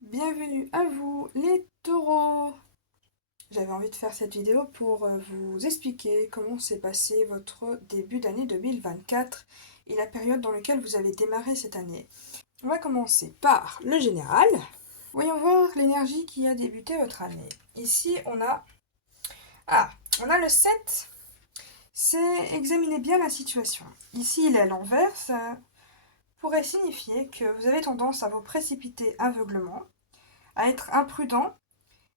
Bienvenue à vous les taureaux. J'avais envie de faire cette vidéo pour vous expliquer comment s'est passé votre début d'année 2024 et la période dans laquelle vous avez démarré cette année. On va commencer par le général. Voyons voir l'énergie qui a débuté votre année. Ici on a le 7. C'est examiner bien la situation. Ici il est à l'envers, ça pourrait signifier que vous avez tendance à vous précipiter aveuglement, à être imprudent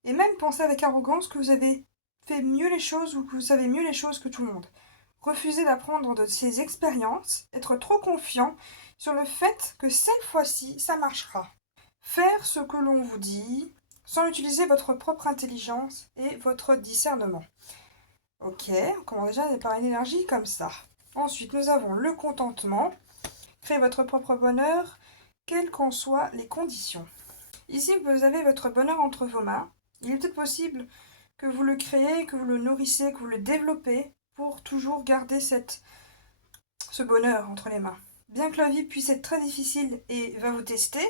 et même penser avec arrogance que vous avez fait mieux les choses ou que vous savez mieux les choses que tout le monde. Refuser d'apprendre de ses expériences, être trop confiant sur le fait que cette fois-ci, ça marchera. Faire ce que l'on vous dit sans utiliser votre propre intelligence et votre discernement. Ok, on commence déjà par une énergie comme ça. Ensuite, nous avons le contentement. Créez votre propre bonheur, quelles qu'en soient les conditions. Ici, vous avez votre bonheur entre vos mains. Il est peut-être possible que vous le créez, que vous le nourrissez, que vous le développez pour toujours garder ce bonheur entre les mains. Bien que la vie puisse être très difficile et va vous tester,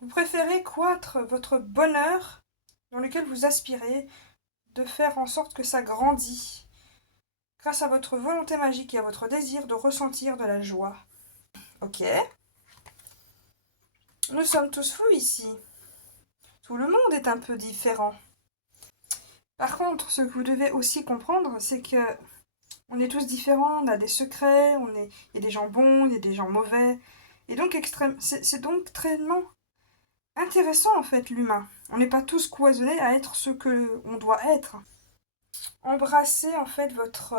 vous préférez croître votre bonheur dans lequel vous aspirez, de faire en sorte que ça grandit grâce à votre volonté magique et à votre désir de ressentir de la joie. Ok. Nous sommes tous fous ici. Tout le monde est un peu différent. Par contre, ce que vous devez aussi comprendre, c'est que on est tous différents, on a des secrets, il y a des gens bons, il y a des gens mauvais. Et donc, c'est donc extrêmement intéressant, en fait, l'humain. On n'est pas tous cloisonnés à être ce que on doit être. Embrassez, en fait, votre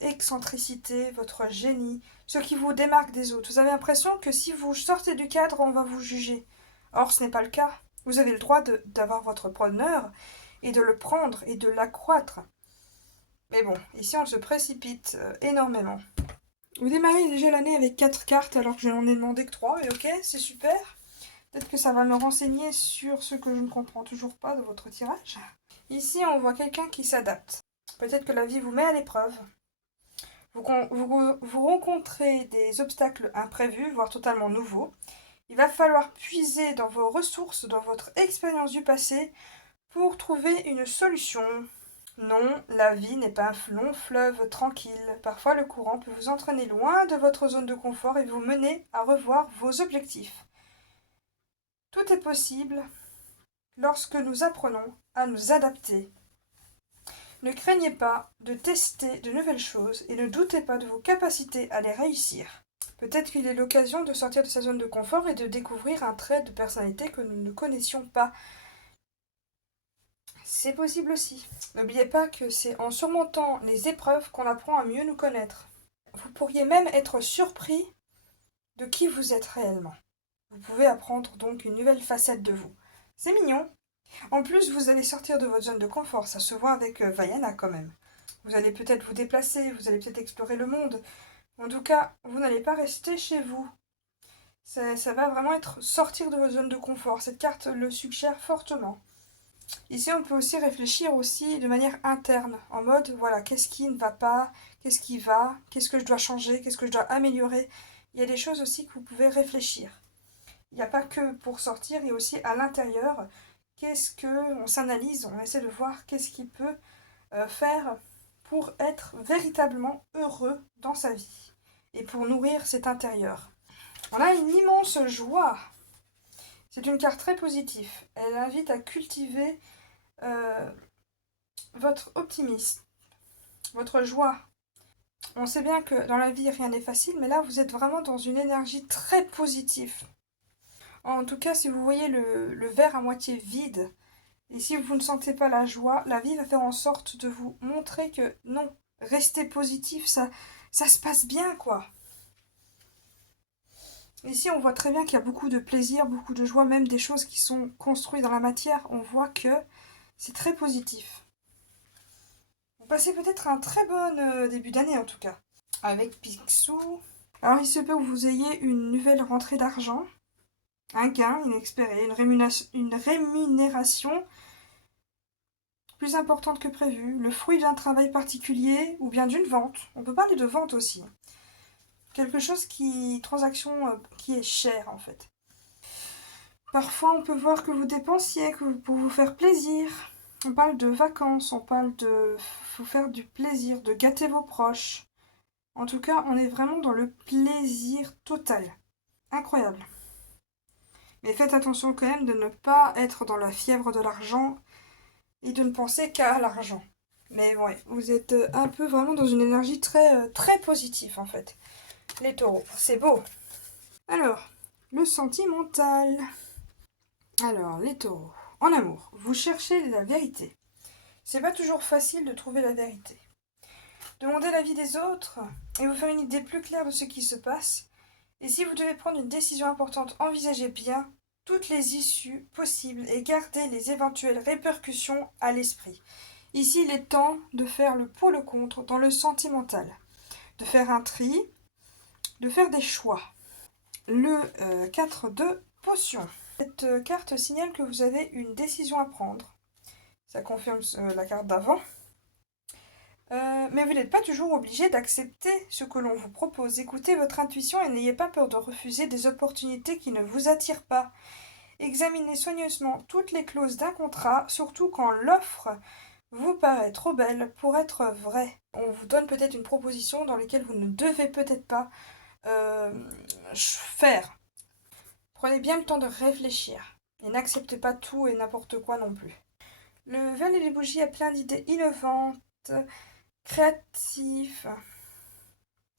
excentricité, votre génie, ce qui vous démarque des autres. Vous avez l'impression que si vous sortez du cadre, on va vous juger. Or, ce n'est pas le cas. Vous avez le droit d'avoir votre bonheur et de le prendre et de l'accroître. Mais bon, ici on se précipite énormément. Vous démarrez déjà l'année avec 4 cartes alors que je n'en ai demandé que 3, et ok, c'est super. Peut-être que ça va me renseigner sur ce que je ne comprends toujours pas de votre tirage. Ici on voit quelqu'un qui s'adapte. Peut-être que la vie vous met à l'épreuve. Vous rencontrez des obstacles imprévus, voire totalement nouveaux. Il va falloir puiser dans vos ressources, dans votre expérience du passé, pour trouver une solution. Non, la vie n'est pas un long fleuve tranquille. Parfois, le courant peut vous entraîner loin de votre zone de confort et vous mener à revoir vos objectifs. Tout est possible lorsque nous apprenons à nous adapter. Ne craignez pas de tester de nouvelles choses et ne doutez pas de vos capacités à les réussir. Peut-être qu'il est l'occasion de sortir de sa zone de confort et de découvrir un trait de personnalité que nous ne connaissions pas. C'est possible aussi. N'oubliez pas que c'est en surmontant les épreuves qu'on apprend à mieux nous connaître. Vous pourriez même être surpris de qui vous êtes réellement. Vous pouvez apprendre donc une nouvelle facette de vous. C'est mignon. En plus, vous allez sortir de votre zone de confort. Ça se voit avec Vaiana quand même. Vous allez peut-être vous déplacer, vous allez peut-être explorer le monde. En tout cas, vous n'allez pas rester chez vous. Ça va vraiment être sortir de votre zone de confort. Cette carte le suggère fortement. Ici, on peut aussi réfléchir aussi de manière interne, en mode, voilà, qu'est-ce qui ne va pas, qu'est-ce qui va, qu'est-ce que je dois changer, qu'est-ce que je dois améliorer. Il y a des choses aussi que vous pouvez réfléchir. Il n'y a pas que pour sortir, il y a aussi à l'intérieur, on s'analyse, on essaie de voir qu'est-ce qu'il peut faire pour être véritablement heureux dans sa vie et pour nourrir cet intérieur. On a une immense joie. C'est une carte très positive. Elle invite à cultiver votre optimisme, votre joie. On sait bien que dans la vie, rien n'est facile, mais là, vous êtes vraiment dans une énergie très positive. En tout cas, si vous voyez le verre à moitié vide, et si vous ne sentez pas la joie, la vie va faire en sorte de vous montrer que non, restez positif, ça se passe bien, quoi. Ici, on voit très bien qu'il y a beaucoup de plaisir, beaucoup de joie, même des choses qui sont construites dans la matière. On voit que c'est très positif. Vous passez peut-être un très bon début d'année en tout cas. Avec Picsou. Alors il se peut que vous ayez une nouvelle rentrée d'argent, un gain inespéré, une rémunération plus importante que prévu, le fruit d'un travail particulier ou bien d'une vente. On peut parler de vente aussi. Quelque chose transaction qui est chère en fait. Parfois on peut voir que vous dépensiez pour vous faire plaisir. On parle de vacances, on parle de vous faire du plaisir, de gâter vos proches. En tout cas, on est vraiment dans le plaisir total. Incroyable. Mais faites attention quand même de ne pas être dans la fièvre de l'argent et de ne penser qu'à l'argent. Mais ouais, vous êtes un peu vraiment dans une énergie très positive en fait. Les taureaux, c'est beau. Alors, le sentimental. Alors, les taureaux. En amour, vous cherchez la vérité. C'est pas toujours facile de trouver la vérité. Demandez l'avis des autres et vous faire une idée plus claire de ce qui se passe. Et si vous devez prendre une décision importante, envisagez bien toutes les issues possibles et gardez les éventuelles répercussions à l'esprit. Ici, il est temps de faire le pour le contre dans le sentimental, de faire un tri, de faire des choix. Le 4 de potion. Cette carte signale que vous avez une décision à prendre. Ça confirme la carte d'avant. Mais vous n'êtes pas toujours obligé d'accepter ce que l'on vous propose. Écoutez votre intuition et n'ayez pas peur de refuser des opportunités qui ne vous attirent pas. Examinez soigneusement toutes les clauses d'un contrat, surtout quand l'offre vous paraît trop belle pour être vraie. On vous donne peut-être une proposition dans laquelle vous ne devez peut-être pas faire. Prenez bien le temps de réfléchir et n'acceptez pas tout et n'importe quoi non plus. Le valet des bougies a plein d'idées innovantes, créatives.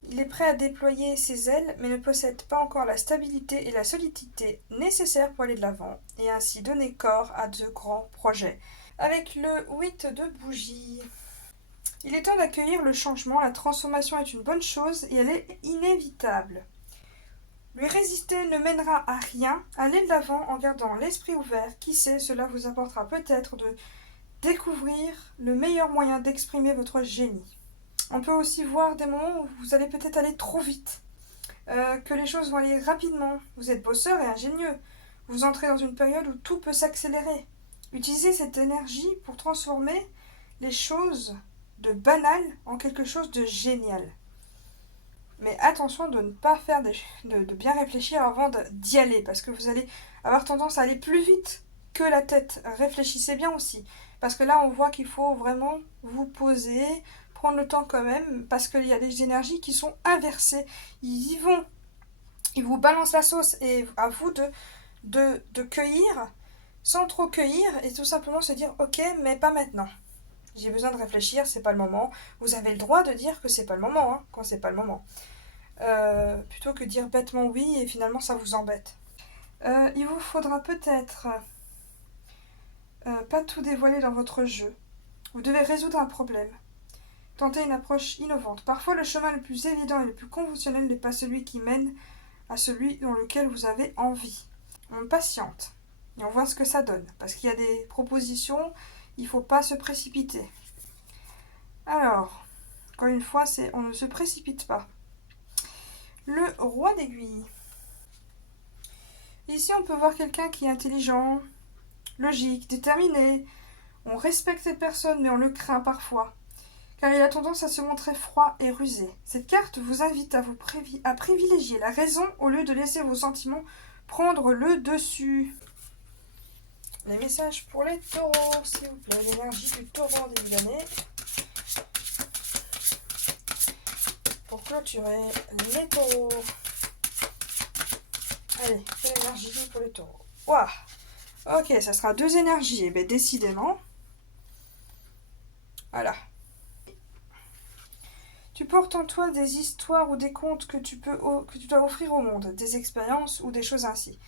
Il est prêt à déployer ses ailes, mais ne possède pas encore la stabilité et la solidité nécessaires pour aller de l'avant et ainsi donner corps à de grands projets. Avec le 8 de bougies. Il est temps d'accueillir le changement, la transformation est une bonne chose et elle est inévitable. Lui résister ne mènera à rien, allez de l'avant en gardant l'esprit ouvert, qui sait, cela vous apportera peut-être de découvrir le meilleur moyen d'exprimer votre génie. On peut aussi voir des moments où vous allez peut-être aller trop vite, que les choses vont aller rapidement. Vous êtes bosseur et ingénieux. Vous entrez dans une période où tout peut s'accélérer. Utilisez cette énergie pour transformer les choses de banales en quelque chose de génial. Mais attention de ne pas faire de bien réfléchir avant d'y aller, parce que vous allez avoir tendance à aller plus vite que la tête. Réfléchissez bien aussi, parce que là on voit qu'il faut vraiment vous poser, prendre le temps quand même, parce qu'il y a des énergies qui sont inversées. Ils vous balancent la sauce et à vous de cueillir sans trop cueillir et tout simplement se dire ok mais pas maintenant. J'ai besoin de réfléchir, c'est pas le moment. Vous avez le droit de dire que c'est pas le moment, hein, quand c'est pas le moment. Plutôt que dire bêtement oui et finalement ça vous embête. Il vous faudra peut-être pas tout dévoiler dans votre jeu. Vous devez résoudre un problème. Tentez une approche innovante. Parfois le chemin le plus évident et le plus conventionnel n'est pas celui qui mène à celui dans lequel vous avez envie. On patiente et on voit ce que ça donne. Parce qu'il y a des propositions, il ne faut pas se précipiter. Alors, encore une fois, on ne se précipite pas. Le roi d'aiguille. Ici, on peut voir quelqu'un qui est intelligent, logique, déterminé. On respecte cette personne, mais on le craint parfois, car il a tendance à se montrer froid et rusé. Cette carte vous invite à privilégier la raison au lieu de laisser vos sentiments prendre le dessus. Les messages pour les taureaux, s'il vous plaît. L'énergie du taureau en début d'année. Pour clôturer les taureaux. Allez, quelle énergie pour les taureaux. Ouah. Ok, ça sera 2 énergies. Et bien, décidément. Voilà. Tu portes en toi des histoires ou des contes que tu dois offrir au monde, des expériences ou des choses ainsi.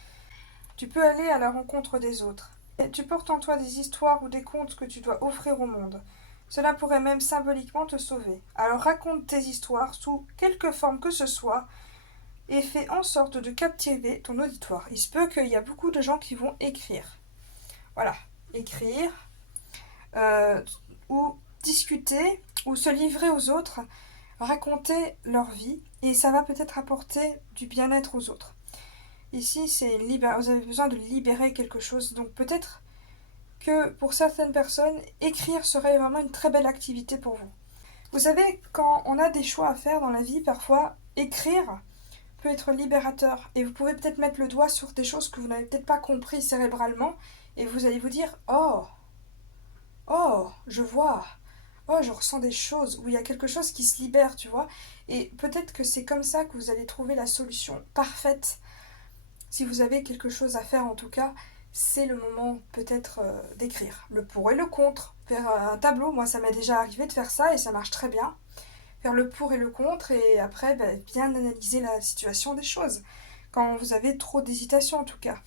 Tu peux aller à la rencontre des autres. Et tu portes en toi des histoires ou des contes que tu dois offrir au monde. Cela pourrait même symboliquement te sauver. Alors raconte tes histoires sous quelque forme que ce soit et fais en sorte de captiver ton auditoire. Il se peut qu'il y a beaucoup de gens qui vont écrire. Voilà, écrire ou discuter ou se livrer aux autres, raconter leur vie et ça va peut-être apporter du bien-être aux autres. Ici, vous avez besoin de libérer quelque chose, donc peut-être que pour certaines personnes, écrire serait vraiment une très belle activité pour vous. Vous savez, quand on a des choix à faire dans la vie, parfois, écrire peut être libérateur. Et vous pouvez peut-être mettre le doigt sur des choses que vous n'avez peut-être pas compris cérébralement, et vous allez vous dire, oh, oh, je vois, oh, je ressens des choses, où il y a quelque chose qui se libère, tu vois. Et peut-être que c'est comme ça que vous allez trouver la solution parfaite. Si vous avez quelque chose à faire en tout cas, c'est le moment peut-être d'écrire le pour et le contre. Faire un tableau, moi ça m'est déjà arrivé de faire ça et ça marche très bien. Faire le pour et le contre et après bien analyser la situation des choses. Quand vous avez trop d'hésitation en tout cas.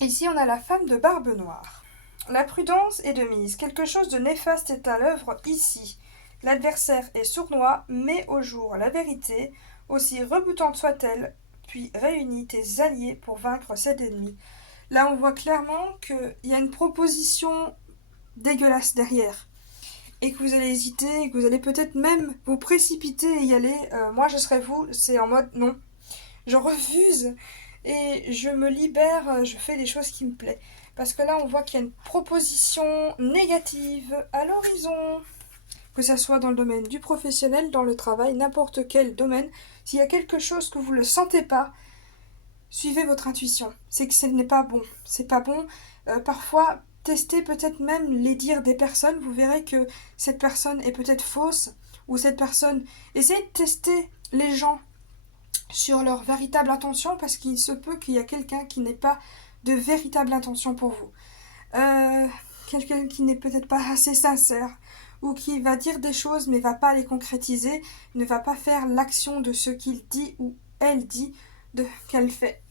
Ici on a la femme de barbe noire. La prudence est de mise. Quelque chose de néfaste est à l'œuvre ici. L'adversaire est sournois, met au jour la vérité, aussi rebuttante soit-elle, puis réunis tes alliés pour vaincre cet ennemi. Là, on voit clairement qu'il y a une proposition dégueulasse derrière. Et que vous allez hésiter, et que vous allez peut-être même vous précipiter et y aller. Moi, je serais vous, c'est en mode non. Je refuse et je me libère, je fais des choses qui me plaisent. Parce que là, on voit qu'il y a une proposition négative à l'horizon. Que ça soit dans le domaine du professionnel, dans le travail, n'importe quel domaine. S'il y a quelque chose que vous ne le sentez pas, suivez votre intuition. C'est que ce n'est pas bon. C'est pas bon. Parfois, testez peut-être même les dires des personnes. Vous verrez que cette personne est peut-être fausse. Ou cette personne... Essayez de tester les gens sur leur véritable intention parce qu'il se peut qu'il y a quelqu'un qui n'ait pas de véritable intention pour vous. Quelqu'un qui n'est peut-être pas assez sincère ou qui va dire des choses mais va pas les concrétiser, ne va pas faire l'action de ce qu'il dit ou elle dit qu'elle fait.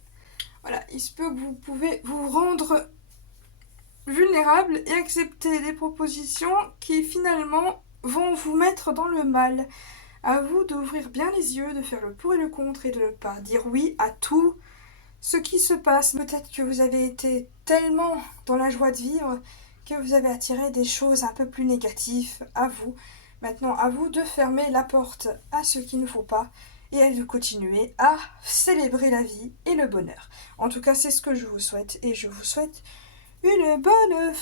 Voilà, il se peut que vous pouvez vous rendre vulnérable et accepter des propositions qui finalement vont vous mettre dans le mal. À vous d'ouvrir bien les yeux, de faire le pour et le contre et de ne pas dire oui à tout ce qui se passe. Peut-être que vous avez été tellement dans la joie de vivre que vous avez attiré des choses un peu plus négatives à vous. Maintenant, à vous de fermer la porte à ce qu'il ne faut pas et de continuer à célébrer la vie et le bonheur. En tout cas, c'est ce que je vous souhaite et je vous souhaite une bonne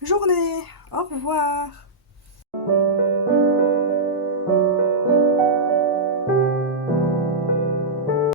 journée. Au revoir.